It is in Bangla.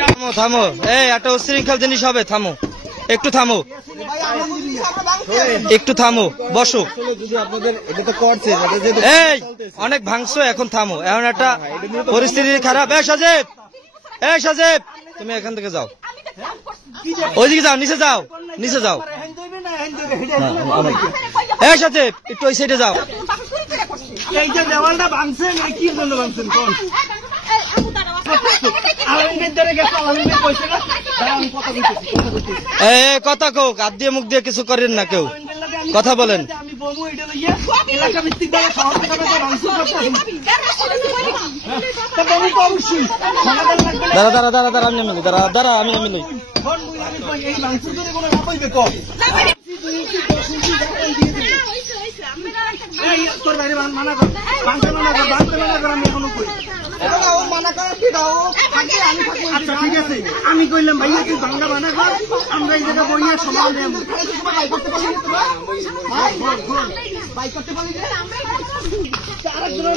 থামো থামো, এই একটা উশৃঙ্খল জিনিস হবে, থামো একটু, থামো একটু, থামো বসো। এই অনেক ভাঙছো, এখন থামো, এখন একটা পরিস্থিতি খারাপ। সাজেব, সাজেব তুমি এখান থেকে যাও, ওইদিকে যাও, নিচে যাও, নিচে যাও। সাজেব একটু ওই সাইডে যাও। এই যে দেওয়ালটা ভাঙছেন, কি জন্য ভাঙছেন কোন? কথা কোক, হাত দিয়ে মুখ দিয়ে কিছু করেন না, কেউ কথা বলেন। দাঁড়া দাঁড়া দাঁড়া দাঁড়া, আমি নামি, দাঁড়া দাঁড়া, আমি নামি নই। ঠিক আছে, আমি কইলাম ভাইয়া তুই বাংলা মানা কর, আমরা এই জায়গায় বইয়া সমান আরেকজনের